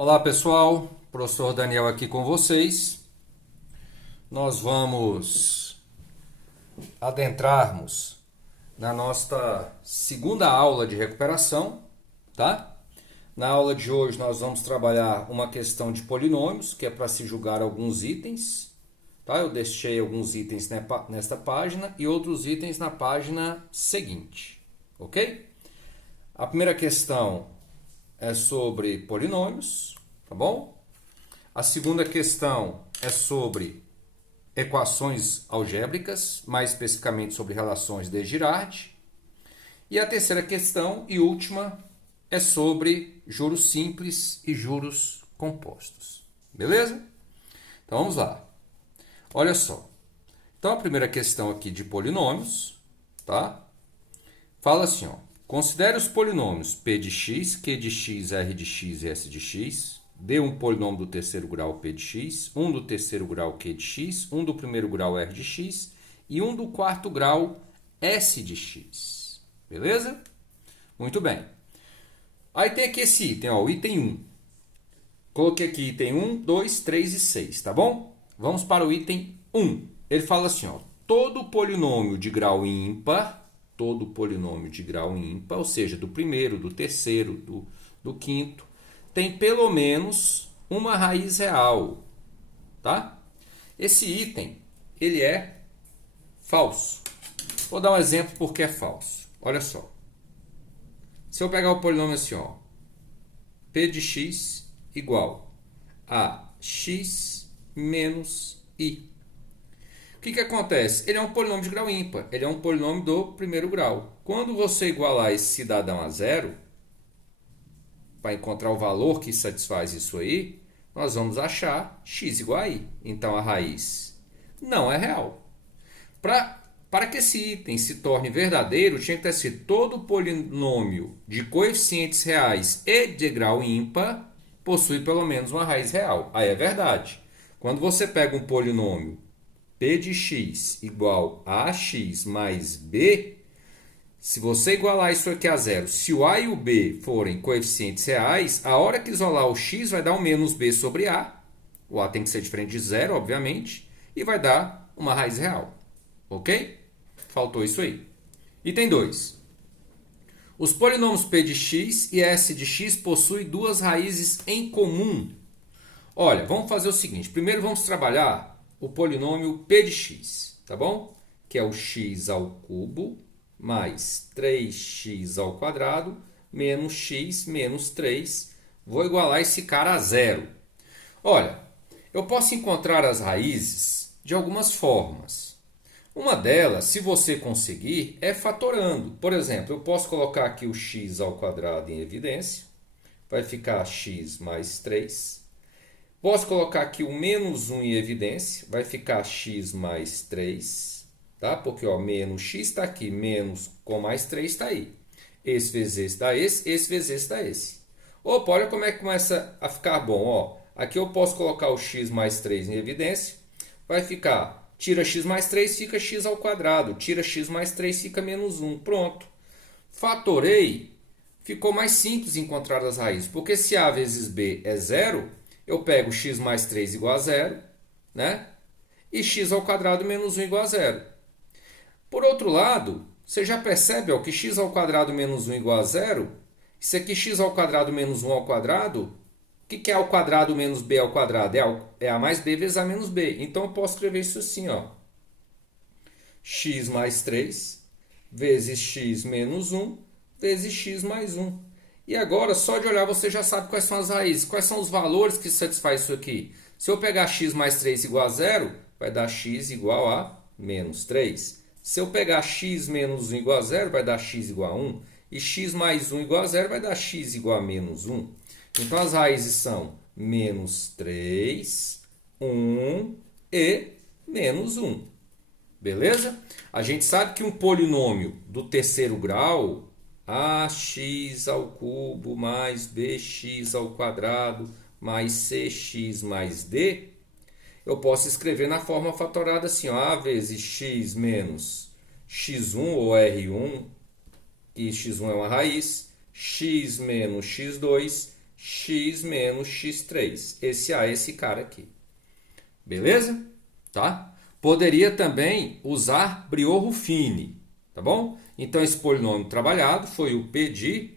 Olá pessoal, professor Daniel aqui com vocês. Nós vamos adentrarmos na nossa segunda aula de recuperação, tá? Na aula de hoje nós vamos trabalhar uma questão de polinômios, que é para se julgar alguns itens, tá? Eu deixei alguns itens nesta página e outros itens na página seguinte, ok? A primeira questão é sobre polinômios, tá bom? A segunda questão é sobre equações algébricas, mais especificamente sobre relações de Girard. E a terceira questão e última é sobre juros simples e juros compostos. Beleza? Então vamos lá. Olha só. Então a primeira questão aqui de polinômios, tá? Fala assim, ó. Considere os polinômios P de x, Q de x, R de x e S de x. Dê um polinômio do terceiro grau P de x, um do terceiro grau Q de x, um do primeiro grau R de x e um do quarto grau S de x. Beleza? Muito bem. Aí tem aqui esse item, ó, o item 1. Coloquei aqui item 1, 2, 3 e 6, tá bom? Vamos para o item 1. Ele fala assim, ó, todo polinômio de grau ímpar, ou seja, do primeiro, do terceiro, do quinto, tem pelo menos uma raiz real, tá? Esse item, ele é falso. Vou dar um exemplo porque é falso. Olha só. Se eu pegar o polinômio assim, ó, P de x igual a x menos i. O que acontece? Ele é um polinômio de grau ímpar. Ele é um polinômio do primeiro grau. Quando você igualar esse cidadão a zero, para encontrar o valor que satisfaz isso aí, nós vamos achar x igual a i. Então, a raiz não é real. Para que esse item se torne verdadeiro, tinha que ter sido todo polinômio de coeficientes reais e de grau ímpar possui pelo menos uma raiz real. Aí é verdade. Quando você pega um polinômio P de x igual a x mais b, se você igualar isso aqui a zero, se o a e o b forem coeficientes reais, a hora que isolar o x vai dar um menos b sobre a. O a tem que ser diferente de zero, obviamente, e vai dar uma raiz real. Ok? Faltou isso aí. Item 2. Os polinômios p de x e s de x possuem duas raízes em comum. Olha, vamos fazer o seguinte. Primeiro vamos trabalhar o polinômio p de x, tá bom? Que é o x ao cubo mais 3x ao quadrado menos x menos 3. Vou igualar esse cara a zero. Olha, eu posso encontrar as raízes de algumas formas. Uma delas, se você conseguir, é fatorando. Por exemplo, eu posso colocar aqui o x ao quadrado em evidência. Vai ficar x mais 3. Posso colocar aqui o menos 1 em evidência, vai ficar x mais 3, tá? Porque ó, menos x está aqui, menos com mais 3 está aí. Esse vezes esse dá esse vezes esse dá esse. Opa, olha como é que começa a ficar bom. Ó, aqui eu posso colocar o x mais 3 em evidência, vai ficar, tira x mais 3, fica x ao quadrado. Tira x mais 3, fica menos 1. Pronto. Fatorei, ficou mais simples encontrar as raízes, porque se a vezes b é zero, eu pego x mais 3 igual a zero, né? E x ao quadrado menos 1 igual a zero. Por outro lado, você já percebe ó, que x ao quadrado menos 1 igual a zero? Isso aqui, x ao quadrado menos 1 ao quadrado, o que é ao quadrado menos b ao quadrado? É a mais b vezes a menos b. Então, eu posso escrever isso assim, ó. X mais 3 vezes x menos 1 vezes x mais 1. E agora, só de olhar, você já sabe quais são as raízes. Quais são os valores que satisfazem isso aqui? Se eu pegar x mais 3 igual a zero, vai dar x igual a menos 3. Se eu pegar x menos 1 igual a zero, vai dar x igual a 1. E x mais 1 igual a zero, vai dar x igual a menos 1. Então, as raízes são menos 3, 1 e menos 1. Beleza? A gente sabe que um polinômio do terceiro grau, ax ao cubo mais bx ao quadrado mais cx mais d, eu posso escrever na forma fatorada assim, ó, a vezes x menos x1 ou R1, e x1 é uma raiz, x menos x2 x menos x3. Esse A é esse cara aqui. Beleza? Tá? Poderia também usar Briot-Ruffini, tá bom? Então, esse polinômio trabalhado foi o P de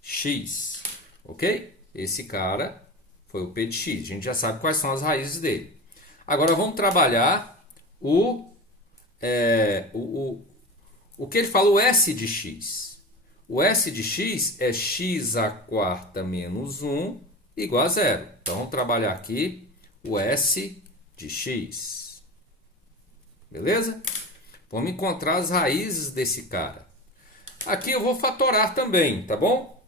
x, ok? Esse cara foi o P de x. A gente já sabe quais são as raízes dele. Agora, vamos trabalhar o que ele fala, o S de x. O S de x é x à quarta menos 1 igual a zero. Então, vamos trabalhar aqui o S de x. Beleza? Vamos encontrar as raízes desse cara. Aqui eu vou fatorar também, tá bom?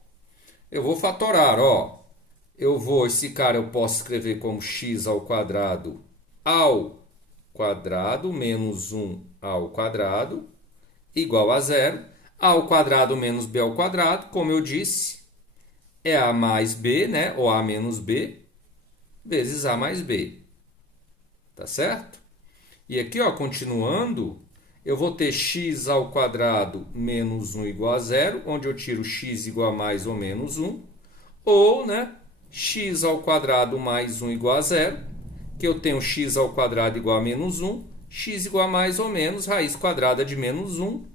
Eu vou fatorar, ó. Esse cara eu posso escrever como x ao quadrado menos 1 ao quadrado igual a zero. A ao quadrado menos b ao quadrado, como eu disse, é a mais b, né? Ou a menos b, vezes a mais b. Tá certo? E aqui, ó, continuando, eu vou ter x ao quadrado menos 1 igual a zero, onde eu tiro x igual a mais ou menos 1. Ou, né, x ao quadrado mais 1 igual a zero, que eu tenho x ao quadrado igual a menos 1, x igual a mais ou menos raiz quadrada de menos 1.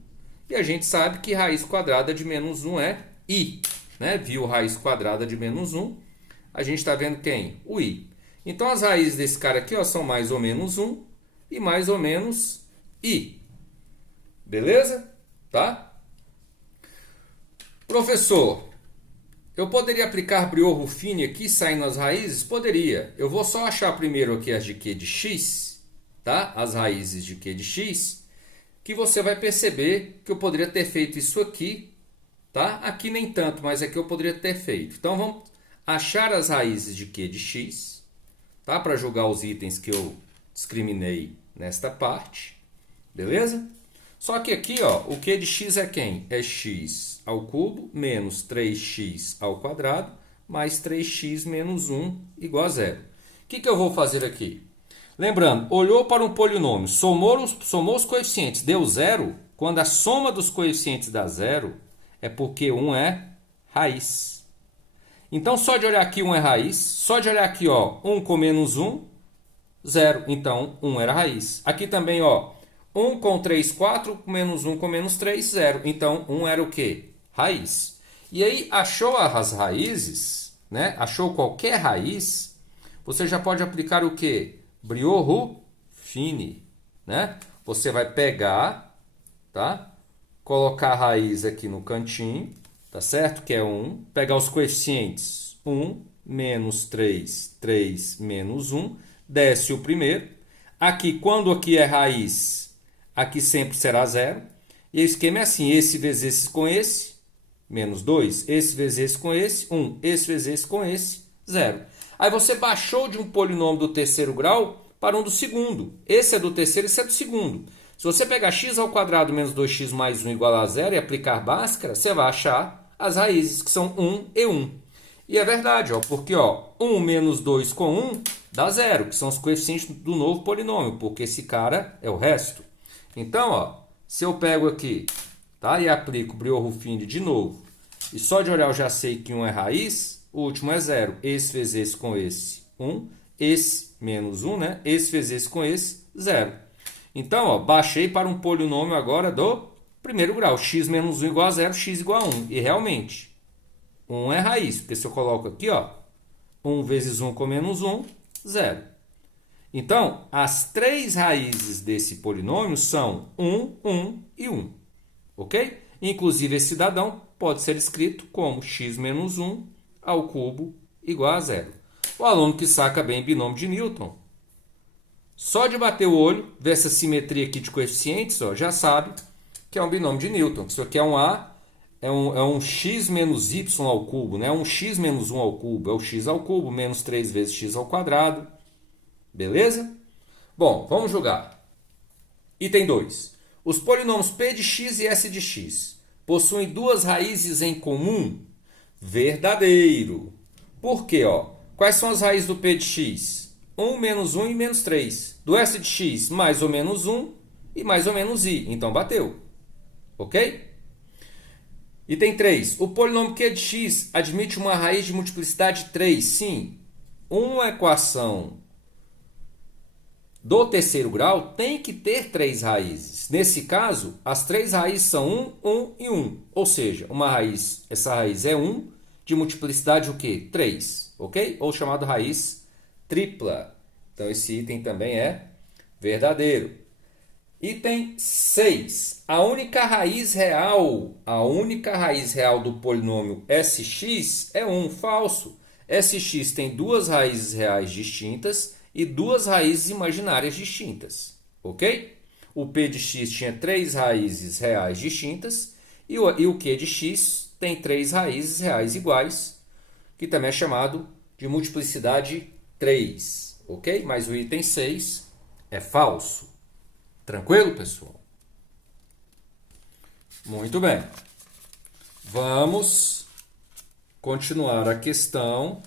E a gente sabe que raiz quadrada de menos 1 é i. Né? Viu raiz quadrada de menos 1? A gente está vendo quem? O i. Então, as raízes desse cara aqui, ó, são mais ou menos 1 e mais ou menos i. Beleza? Tá? Professor, eu poderia aplicar Briot-Ruffini aqui, saindo as raízes? Poderia. Eu vou só achar primeiro aqui as de Q de x, tá? As raízes de Q de x, que você vai perceber que eu poderia ter feito isso aqui, tá? Aqui nem tanto, mas aqui eu poderia ter feito. Então, vamos achar as raízes de Q de x, tá? Para jogar os itens que eu discriminei nesta parte, beleza? Só que aqui, ó, o Q de x é quem? É x ao cubo menos 3x ao quadrado mais 3x menos 1 igual a zero. O que eu vou fazer aqui? Lembrando, olhou para um polinômio, somou os coeficientes, deu zero. Quando a soma dos coeficientes dá zero, é porque 1 é raiz. Então, só de olhar aqui 1 é raiz. Só de olhar aqui, ó, 1 com menos 1, 0. Então, 1 era raiz. Aqui também, ó, 1 com 3, 4, menos 1 com menos 3, 0. Então, 1 era o quê? Raiz. E aí, achou as raízes, né? Achou qualquer raiz, você já pode aplicar o quê? Briot-Ruffini, né? Você vai pegar, tá? Colocar a raiz aqui no cantinho, tá certo? Que é 1. Pegar os coeficientes. 1 menos 3, 3 menos 1. Desce o primeiro. Aqui, quando aqui é raiz, aqui sempre será 0. E o esquema é assim, esse vezes esse com esse, menos 2. Esse vezes esse com esse, 1. Esse vezes esse com esse, 0. Aí você baixou de um polinômio do terceiro grau para um do segundo. Esse é do terceiro, esse é do segundo. Se você pegar x ao quadrado menos 2x mais 1 igual a 0 e aplicar Bhaskara, você vai achar as raízes, que são 1 e 1. E é verdade, ó, porque ó, 1 menos 2 com 1 dá 0, que são os coeficientes do novo polinômio, porque esse cara é o resto. Então, ó, se eu pego aqui, tá, e aplico Briot-Ruffini de novo, e só de olhar eu já sei que 1 é raiz, o último é 0. Esse vezes esse com esse, 1. Esse menos 1, né? Esse vezes esse com esse, 0. Então, ó, baixei para um polinômio agora do primeiro grau. X menos 1 igual a 0, x igual a 1. E realmente, 1 é raiz. Porque se eu coloco aqui, ó, 1 vezes 1 com menos 1, 0. Então, as três raízes desse polinômio são 1, 1 e 1. Ok? Inclusive, esse cidadão pode ser escrito como x menos 1 ao cubo igual a 0. O aluno que saca bem binômio de Newton, só de bater o olho, ver essa simetria aqui de coeficientes, ó, já sabe que é um binômio de Newton. Isso aqui é um A, é um x menos y ao cubo, né? Um x menos 1 ao cubo, é o x ao cubo, menos 3 vezes x ao quadrado. Beleza? Bom, vamos jogar. Item 2. Os polinômios p de x e s de x possuem duas raízes em comum? Verdadeiro. Por quê? Ó? Quais são as raízes do p de x? 1, menos 1 e menos 3. Do s de x, mais ou menos 1 e mais ou menos i. Então, bateu. Ok? Item 3. O polinômio q de x admite uma raiz de multiplicidade 3. Sim, uma equação do terceiro grau tem que ter 3 raízes. Nesse caso, as 3 raízes são 1, 1 e 1. Ou seja, essa raiz é 1 de multiplicidade o quê? 3, ok? Ou chamado raiz tripla. Então, esse item também é verdadeiro. Item 6. A única raiz real do polinômio SX é 1. Falso. SX tem duas raízes reais distintas e duas raízes imaginárias distintas. Ok? O P de x tinha 3 raízes reais distintas e o Q de x tem 3 raízes reais iguais, que também é chamado de multiplicidade 3. Ok? Mas o item 6 é falso. Tranquilo, pessoal? Muito bem. Vamos continuar a questão.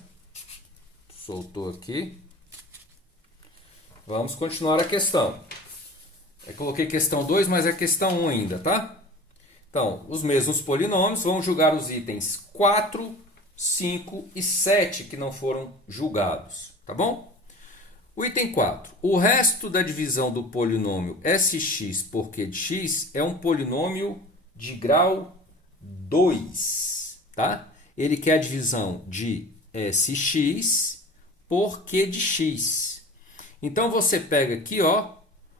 Soltou aqui. Vamos continuar a questão. Eu coloquei questão 2, mas é questão 1 ainda, tá? Então, os mesmos polinômios. Vamos julgar os itens 4, 5 e 7 que não foram julgados, tá bom? O item 4. O resto da divisão do polinômio Sx por Q de x é um polinômio de grau 2. Tá? Ele quer a divisão de Sx por Q de x. Então, você pega aqui, ó,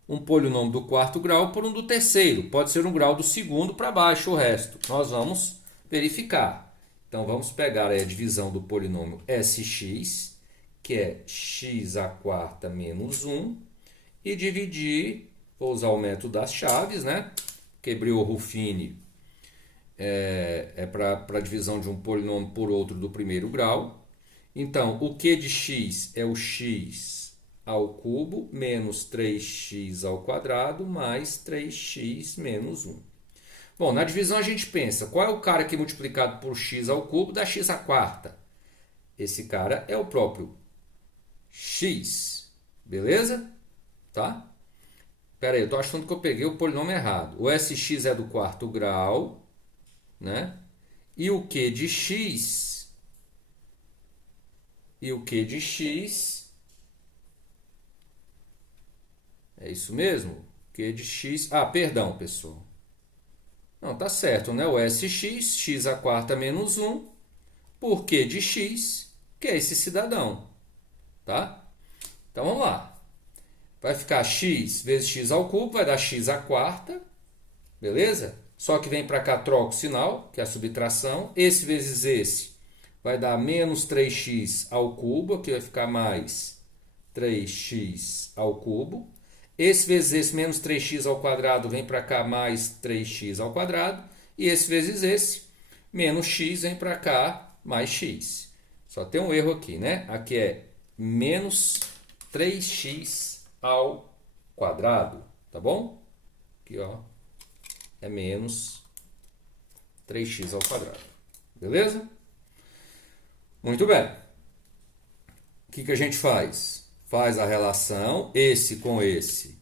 um polinômio do quarto grau por um do terceiro. Pode ser um grau do segundo para baixo o resto. Nós vamos verificar. Então, vamos pegar aí a divisão do polinômio Sx, que é x à quarta menos 1, e dividir, vou usar o método das chaves, né? Quebrei o Ruffini, é para a divisão de um polinômio por outro do primeiro grau. Então, o Q de x é o x ao cubo menos 3x ao quadrado mais 3x menos 1. Bom, na divisão a gente pensa, qual é o cara que multiplicado por x ao cubo dá x à quarta? Esse cara é o próprio x, beleza? Tá? Pera aí, eu tô achando que eu peguei o polinômio errado. O Sx é do quarto grau, né? E o Q de x é isso mesmo? Q de x, perdão, pessoal. Não, tá certo, né? O Sx, x à quarta menos 1, por Q de x, que é esse cidadão. Tá? Então, vamos lá. Vai ficar x vezes x ao cubo, vai dar x à quarta. Beleza? Só que vem para cá, troca o sinal, que é a subtração. Esse vezes esse vai dar menos 3x ao cubo. Aqui vai ficar mais 3x ao cubo. Esse vezes esse, menos 3x ao quadrado, vem para cá, mais 3x ao quadrado. E esse vezes esse, menos x, vem para cá, mais x. Só tem um erro aqui, né? Aqui é menos 3x ao quadrado, tá bom? Aqui, ó, é menos 3x ao quadrado, beleza? Muito bem. O que a gente faz? Faz a relação, esse com esse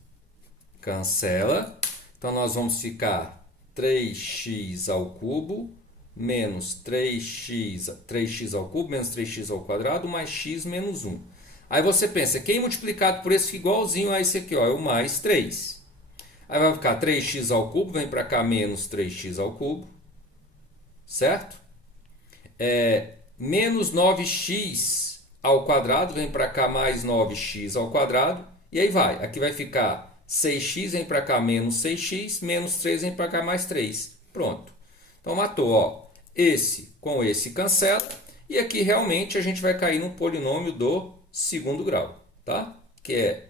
cancela. Então, nós vamos ficar 3x ao cubo menos 3x ao cubo menos 3x ao quadrado mais x menos 1. Aí você pensa, quem multiplicado por esse fica igualzinho a esse aqui, ó, é o mais 3. Aí vai ficar 3x ao cubo, vem para cá menos 3x ao cubo, certo? Menos 9x ao quadrado, vem para cá mais 9x ao quadrado, e aí vai. Aqui vai ficar 6x, vem para cá menos 6x, menos 3 vem para cá mais 3. Pronto. Então, matou, ó. Esse com esse cancela. E aqui, realmente, a gente vai cair num polinômio do segundo grau, tá? Que é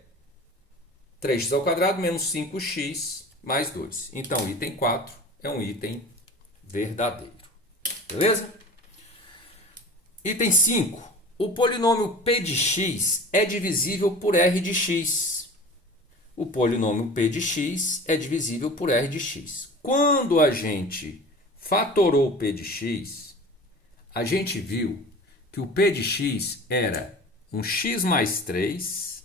3x ao quadrado menos 5x mais 2. Então, item 4 é um item verdadeiro. Beleza? Item 5. O polinômio P de x é divisível por R de x. O polinômio P de x é divisível por R de x. Quando a gente fatorou o P de x, a gente viu que o P de x era um x mais 3,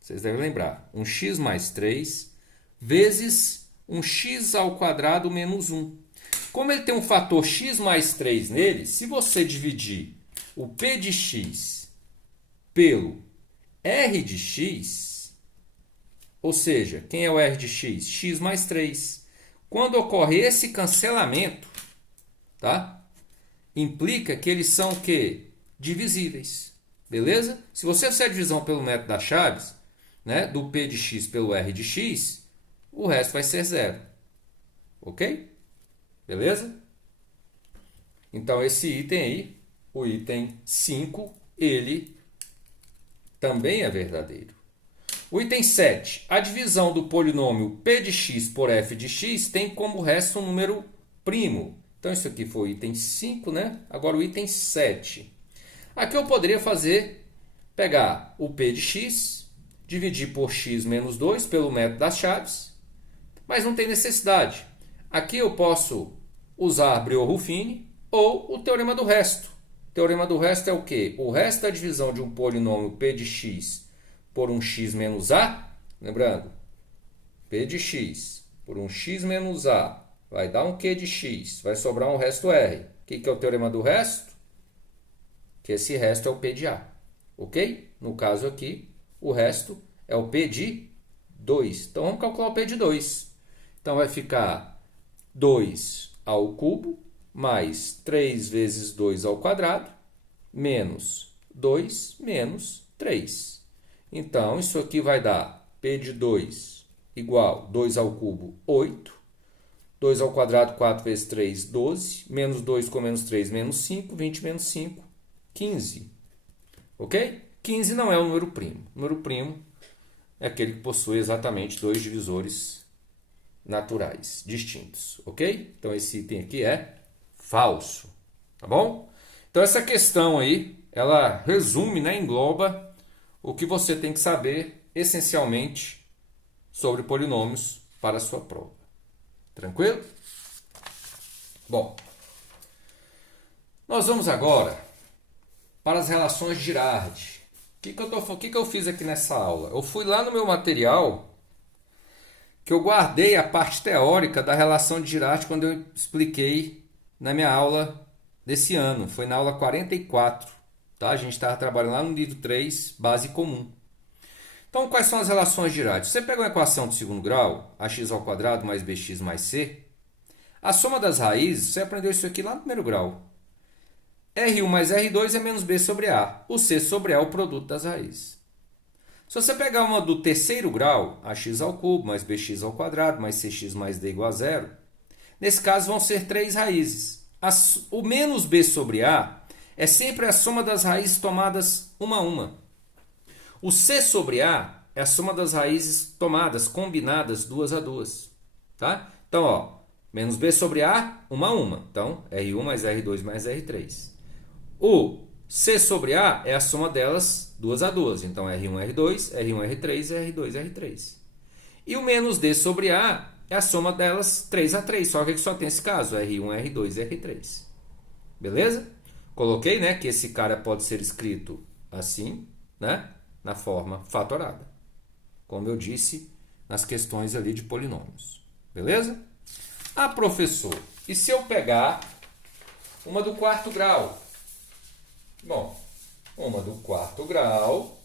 vocês devem lembrar, um x mais 3 vezes um x ao quadrado menos 1. Como ele tem um fator x mais 3 nele, se você dividir o p de x pelo r de x, ou seja, quem é o r de x? X mais 3. Quando ocorre esse cancelamento, tá? Implica que eles são o quê? Divisíveis. Beleza? Se você fizer a divisão pelo método das chaves, né, do p de x pelo r de x, o resto vai ser zero. Ok? Beleza? Então, esse item aí, o item 5, ele também é verdadeiro. O item 7. A divisão do polinômio p de x por f de x tem como resto um número primo. Então, isso aqui foi o item 5, né? Agora, o item 7. Aqui eu poderia pegar o p de x, dividir por x menos 2 pelo método das chaves, mas não tem necessidade. Aqui eu posso usar Briot-Ruffini ou o teorema do resto. O teorema do resto é o quê? O resto da divisão de um polinômio p de x por um x menos a, lembrando, p de x por um x menos a vai dar um q de x, vai sobrar um resto r. O que é o teorema do resto? Que esse resto é o p de a, ok? No caso aqui, o resto é o p de 2. Então, vamos calcular o p de 2. Então, vai ficar 2 ao cubo mais 3 vezes 2 ao quadrado menos 2 menos 3. Então, isso aqui vai dar p de 2 igual 2 ao cubo, 8. 2 ao quadrado, 4 vezes 3, 12. Menos 2 com menos 3, menos 5. 20 menos 5, 15. Ok? 15 não é o número primo. O número primo é aquele que possui exatamente dois divisores naturais distintos. Ok? Então, esse item aqui é falso. Tá bom? Então, essa questão aí, ela resume, né, engloba o que você tem que saber, essencialmente, sobre polinômios para a sua prova. Tranquilo? Bom, nós vamos agora para as relações de Girardi. O que eu fiz aqui nessa aula? Eu fui lá no meu material, que eu guardei a parte teórica da relação de Girardi quando eu expliquei na minha aula desse ano. Foi na aula 44. Tá? A gente estava trabalhando lá no livro 3, base comum. Então, quais são as relações de Girardi? Você pega uma equação de segundo grau, ax ao quadrado mais bx mais c. A soma das raízes, você aprendeu isso aqui lá no primeiro grau. R1 mais R2 é menos b sobre a. O c sobre a é o produto das raízes. Se você pegar uma do terceiro grau, ax ao cubo mais bx ao quadrado mais cx mais d igual a zero, nesse caso vão ser três raízes. O menos b sobre a é sempre a soma das raízes tomadas uma a uma. O c sobre a é a soma das raízes tomadas, combinadas, duas a duas. Tá? Então, ó, menos b sobre a, uma a uma. Então, R1 mais R2 mais R3. O c sobre a é a soma delas, duas a duas. Então, R1, R2, R1, R3, R2, R3. E o menos d sobre a é a soma delas 3 a 3. Só que só tem esse caso, R1, R2 e R3. Beleza? Coloquei, né, que esse cara pode ser escrito assim, né? Na forma fatorada, como eu disse nas questões ali de polinômios. Beleza? Ah, professor, e se eu pegar uma do quarto grau? Bom, uma do quarto grau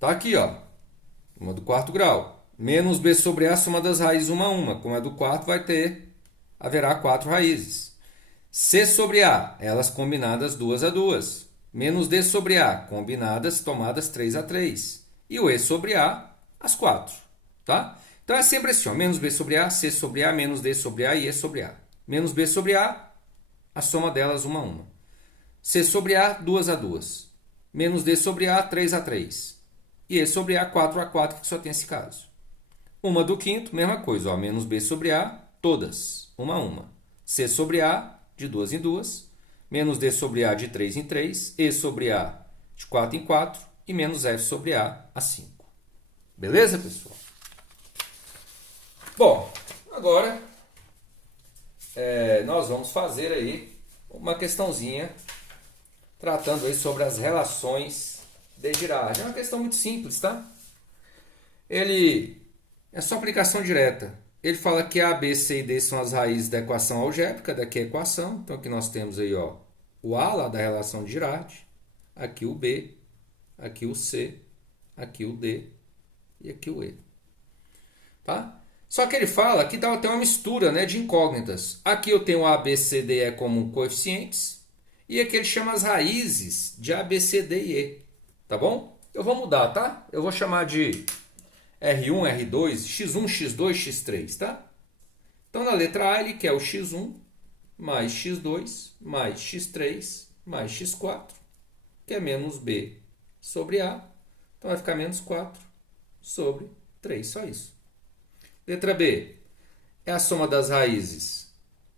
tá aqui, ó. Uma do quarto grau. Menos b sobre a, soma das raízes uma a uma. Como é do quarto, haverá 4 raízes. C sobre a, elas combinadas duas a duas. Menos d sobre a, combinadas, tomadas 3 a 3. E o e sobre a, as 4. Tá? Então, é sempre assim, ó, menos b sobre a, c sobre a, menos d sobre a e e sobre a. Menos b sobre a soma delas uma a uma. C sobre a, 2 a 2. Menos d sobre a, 3 a 3. E e sobre a, 4 a 4, que só tem esse caso. Uma do quinto, mesma coisa, ó, menos b sobre a, todas, uma a uma. C sobre a, de 2 em 2. Menos d sobre a de 3 em 3, e sobre a de 4 em 4 e menos f sobre a 5. Beleza, pessoal? Bom, agora nós vamos fazer aí uma questãozinha tratando aí sobre as relações de Girardi. É uma questão muito simples, tá? Ele é só aplicação direta. Ele fala que A, B, C e D são as raízes da equação algébrica, daqui a equação. Então aqui nós temos aí, ó, o A lá da relação de Girardi, aqui o B, aqui o C, aqui o D e aqui o E. Tá? Só que ele fala que tem uma mistura, né, de incógnitas. Aqui eu tenho A, B, C, D, E como coeficientes. E aqui ele chama as raízes de A, B, C, D e E. Tá bom? Eu vou mudar, tá? Eu vou chamar de R1, R2, X1, X2, X3, tá? Então na letra A ele quer o X1 mais X2 mais X3 mais X4, que é menos B sobre A. Então vai ficar menos 4 sobre 3, só isso. Letra B é a soma das raízes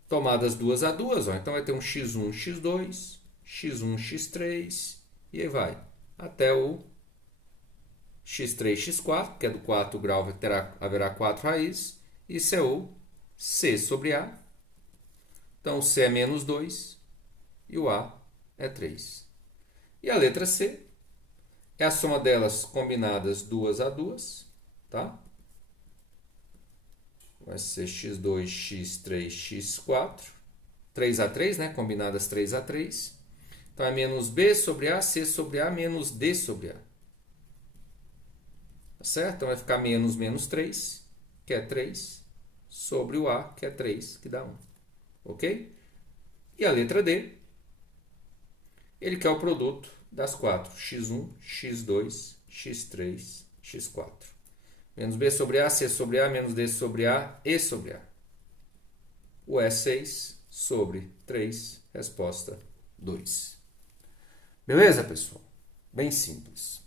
tomadas duas a duas. Ó. Então vai ter um x1, x2, x1, x3 e aí vai até o x3, x4, que é do quarto grau, haverá 4 raízes. Isso é o C sobre A. Então o C é menos 2 e o A é 3. E a letra C é a soma delas combinadas duas a duas, tá? Vai ser x2, x3, x4. 3 a 3, né? Combinadas 3 a 3. Então é menos B sobre A, C sobre A, menos D sobre A. Tá certo? Então vai ficar menos menos 3, que é 3, sobre o A, que é 3, que dá 1. Ok? E a letra D, ele quer o produto das 4. x1, x2, x3, x4. Menos B sobre A, C sobre A, menos D sobre A, E sobre A. O E 6 sobre 3, resposta 2. Beleza, pessoal? Bem simples.